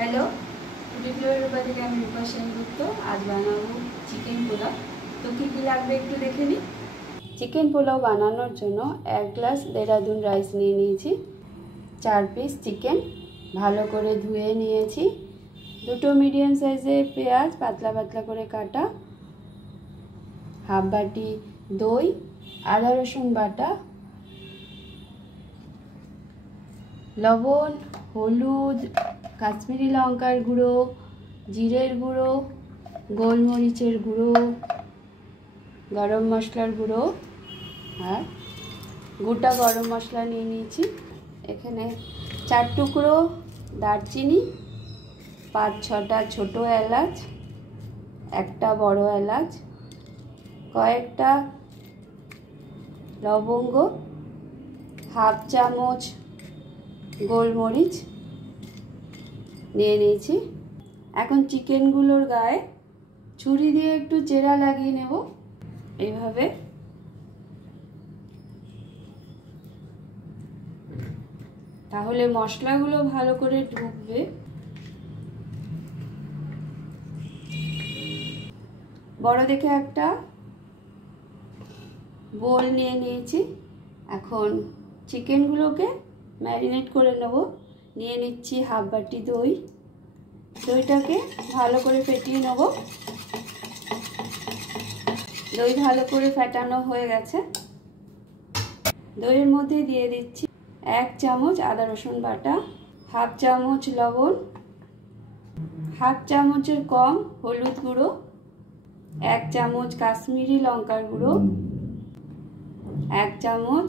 Hello YouTuber থেকে আমি রূপা সেনগুপ্ত। আজ বানাবো চিকেন পোলাও। তো কি কি লাগবে একটু দেখে নিই। চিকেন পোলাও বানানোর জন্য 1 গ্লাস দেরাদুন রাইস নিয়ে নিয়েছি, 4 পিস চিকেন ভালো করে ধুয়ে নিয়েছি, 2 মিডিয়াম সাইজের পেঁয়াজ পাতলা পাতলা করে কাটা, হাফ বাটি দই, আদা রসুন বাটা, লবণ, হলুদ, কাশ্মীরি লঙ্কার গুঁড়ো, জিরের গুঁড়ো, গোলমরিচের গুঁড়ো, গরম মশলার গুঁড়ো আর গোটা গরম মশলা নিয়ে নিয়েছি। এখানে 4 টুকরো দারচিনি, 5-6টা ছোটো এলাচ, একটা বড় এলাচ, কয়েকটা লবঙ্গ, হাফ চামচ গোলমরিচ নিয়ে নিয়েছি। এখন চিকেনগুলোর গায়ে ছুরি দিয়ে একটু চেরা লাগিয়ে নেব এইভাবে। তাহলে মশলাগুলো ভালো করে ঢুকবে। বড় দেখে একটা বোল নিয়ে নিয়েছি। এখন চিকেনগুলোকে ম্যারিনেট করে নেব। নিয়ে নিচ্ছি হাফ বাটি দই, দইটাকে ভালো করে ফেটিয়ে নেব। দই ভালো করে ফেটানো হয়ে গেছে। দইয়ের মধ্যে দিয়ে দিচ্ছি 1 চামচ আদা রসুন বাটা, হাফ চামচ লবণ, হাফ চামচের কম হলুদ গুঁড়ো, 1 চামচ কাশ্মীরি লঙ্কার গুঁড়ো, 1 চামচ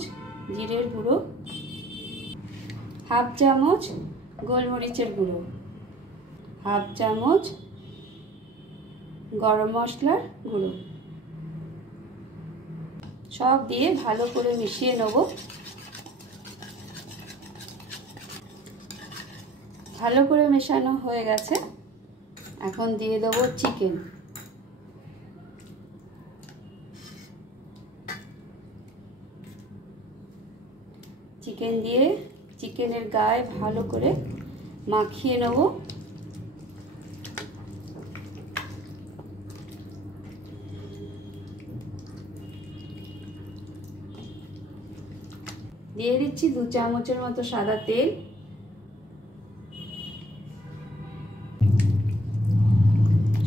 জিরের গুঁড়ো, হাফ চামচ গোলমরিচের গুঁড়ো, হাফ চামচ গরম মশলার গুঁড়ো, সব দিয়ে ভালো করে মিশিয়ে নেব। ভালো করে মেশানো হয়ে গেছে। এখন দিয়ে দেব চিকেন। চিকেন দিয়ে চিকেনের গায়ে ভালো করে মাখিয়ে নেব। দিয়ে দিচ্ছি 2 চামচের মতো সাদা তেল।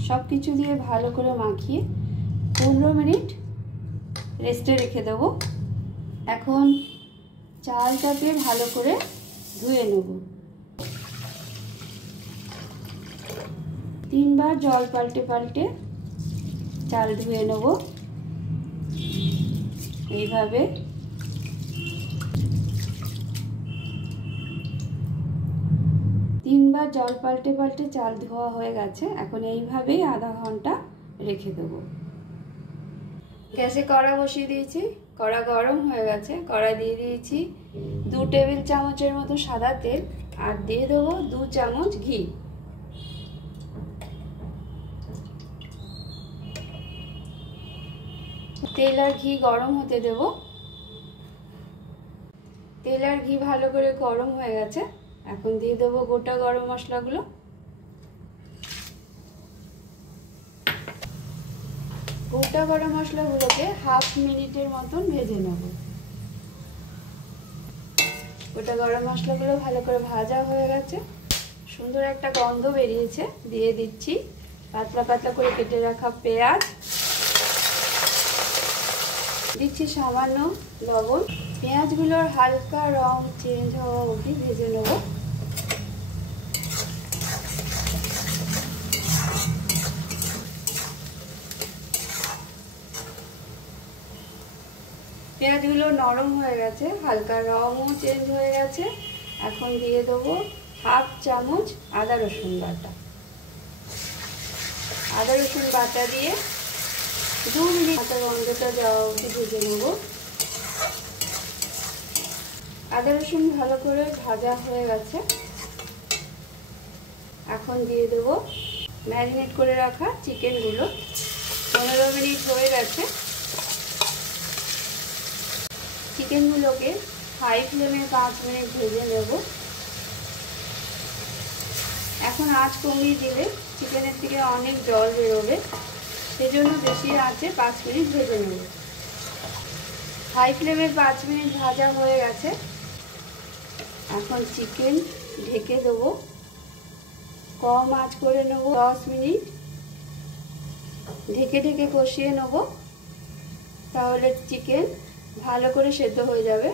সব কিছু দিয়ে ভালো করে মাখিয়ে 15 মিনিট রেস্টে রেখে দেব। এখন চালটাকে ভালো করে ধুয়ে নেব। 3 বার জল পাল্টে পাল্টে চাল ধুয়ে নেব এইভাবে। তিনবার জল পাল্টে পাল্টে চাল ধোয়া হয়ে গেছে। এখন এইভাবেই আধা ঘন্টা রেখে দেবো। গ্যাসে কড়া বসিয়ে দিয়েছি, কড়া গরম হয়ে গেছে। কড়া দিয়ে দিয়েছি 2 টেবিল চামচের মতো সাদা তেল আর দিয়ে দেবো 2 চামচ ঘি। তেল আর ঘি গরম হতে দেব। তেল আর ঘি ভালো করে গরম হয়ে গেছে। এখন দিয়ে দেবো গোটা গরম মশলাগুলো। গোটা গরম মশলাগুলোকে হাফ মিনিটের মতন ভেজে নেব। গোটা গরম মশলাগুলো ভালো করে ভাজা হয়ে গেছে, সুন্দর একটা গন্ধ বেরিয়েছে। দিয়ে দিচ্ছি পাতলা পাতলা করে কেটে রাখা পেঁয়াজ, দিচ্ছি সামান্য লবণ। পেঁয়াজগুলোর হালকা রং চেঞ্জ হওয়া অবধি ভেজে নেব। পেঁয়াজগুলো নরম হয়ে গেছে, হালকা রঙও চেঞ্জ হয়ে গেছে। এখন দিয়ে দেবো হাফ চামচ আদা রসুন বাটা। আদা রসুন বাটা দিয়ে 2 মিনিট আদা গন্ধটা যাওয়া অবধি ভেজে নেব। আদা রসুন ভালো করে ভাজা হয়ে গেছে। এখন দিয়ে দেব ম্যারিনেট করে রাখা চিকেনগুলো। 15 মিনিট হয়ে গেছে। চিকেনগুলোকে হাই ফ্লেমে 5 মিনিট ভেজে নেব। এখন আঁচ কমিয়ে দিলে চিকেনের থেকে অনেক জল বেরোবে, সেজন্য বেশি আঁচে 5 মিনিট ভেজে নেব। হাই ফ্লেমে 5 মিনিট ভাজা হয়ে গেছে। এখন চিকেন ঢেকে দেবো, কম আঁচ করে নেব। 10 মিনিট ঢেকে ঢেকে কষিয়ে নেব, তাহলে চিকেন ভালো করে সেদ্ধ হয়ে যাবে।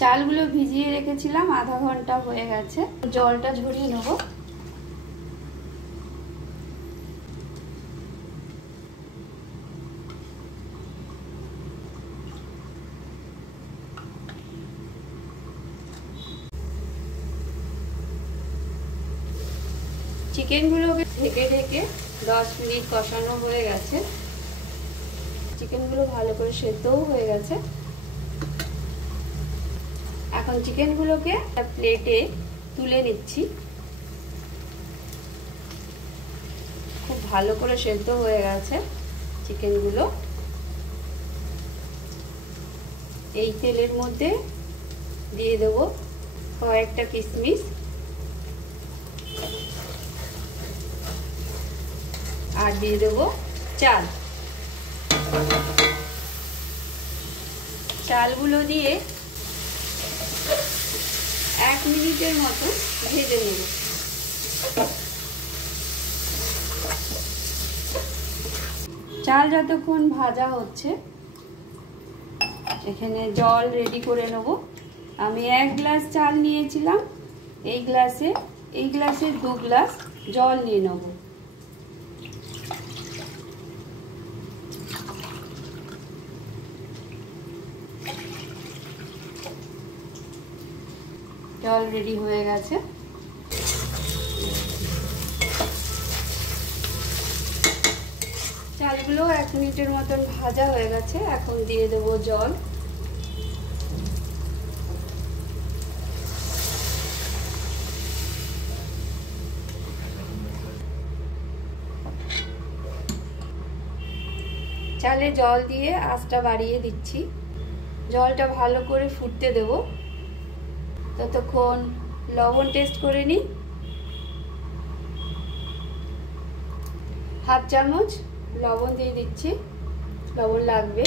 চালগুলো ভিজিয়ে রেখেছিলাম, আধা ঘন্টা হয়ে গেছে। জলটা ঝরিয়ে নেব। চিকেনগুলোকে ঢেকে ঢেকে 10 মিনিট কষানো হয়ে গেছে। চিকেনগুলো ভালো করে সেদ্ধও হয়ে গেছে। এখন চিকেনগুলোকে একটা প্লেটে তুলে নিচ্ছি। খুব ভালো করে সেদ্ধ হয়ে গেছে চিকেনগুলো। এই তেলের মধ্যে দিয়ে দেব কয়েকটা কিশমিশ আর দিয়ে দেব চাল। চালগুলো দিয়ে 1 মিনিটের মতো ভেজে নেব। চাল যতক্ষণ ভাজা হচ্ছে, এখানে জল রেডি করে নেব। আমি 1 গ্লাস চাল নিয়েছিলাম, এই গ্লাসে 2 গ্লাস জল নিয়ে নেব। জল রেডি হয়ে গেছে। চালগুলো 1 মিনিটের মতন ভাজা হয়ে গেছে। এখন দিয়ে দেব জল। চালে জল দিয়ে আঁচটা বাড়িয়ে দিচ্ছি। জলটা ভালো করে ফুটতে দেব। ততক্ষণ লবণ টেস্ট করে নিই। হাফ চামচ লবণ দিয়ে দিচ্ছি, লবণ লাগবে।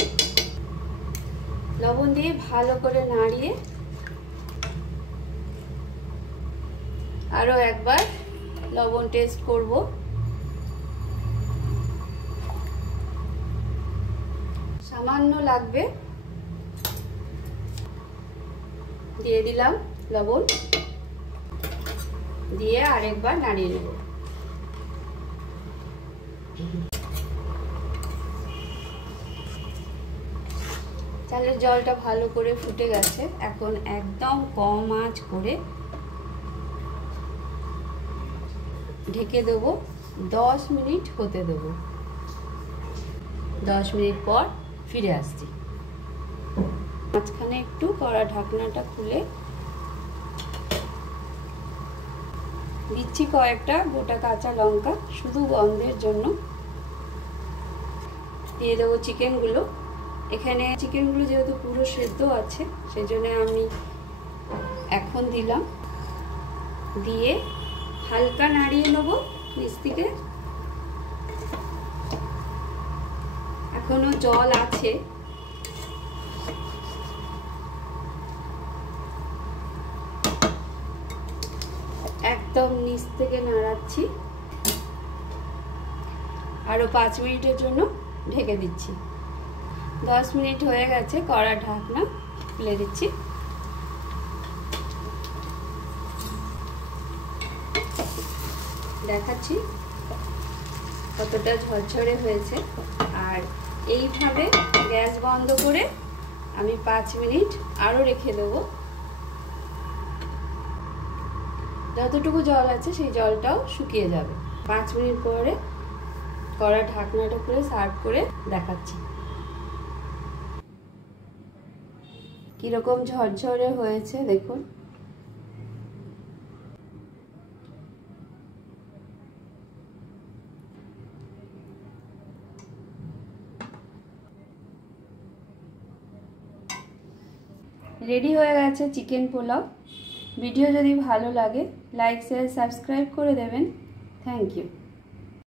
লবণ দিয়ে ভালো করে নাড়িয়ে আরো একবার লবণ টেস্ট করব। সামান্য লাগবে, দিয়ে দিলাম লবণ। দিয়ে আরেকবার নাড়িয়ে নেব। চালের জলটা ভালো করে ফুটে গেছে। এখন একদম কম আঁচ করে ঢেকে দেব। 10 মিনিট হতে দেব। 10 মিনিট পর ফিরে আসছি। মাঝখানে একটু কড়া ঢাকনাটা খুলে দিচ্ছি কয়েকটা গোটা কাঁচা লঙ্কা, শুধু গন্ধের জন্য। দিয়ে দেবো চিকেনগুলো। এখানে চিকেনগুলো যেহেতু পুরো সেদ্ধ আছে, সেজন্য আমি এখন দিলাম। দিয়ে হালকা নাড়িয়ে নেব নিচ থেকে। এখনো জল আছে, একদম নিচ থেকে নাড়াচ্ছি। আরো 5 মিনিটের জন্য ঢেকে দিচ্ছি। 10 মিনিট হয়ে গেছে। কড়া ঢাকনা খুলে দিচ্ছি। দেখাচ্ছি কতটা ঝরঝরে হয়েছে। আর এইভাবে গ্যাস বন্ধ করে আমি 5 মিনিট আরো রেখে দেবো। যতটুকু জল আছে সেই জলটাও শুকিয়ে যাবে। 5 মিনিট পরে কড়া ঢাকনাটা খুলে সার্ভ করে দেখাচ্ছি কিরকম ঝরঝরে হয়েছে দেখুন। রেডি হয়ে গেছে চিকেন পোলাও। ভিডিও যদি ভালো লাগে লাইক শেয়ার সাবস্ক্রাইব করে দেবেন। Thank you.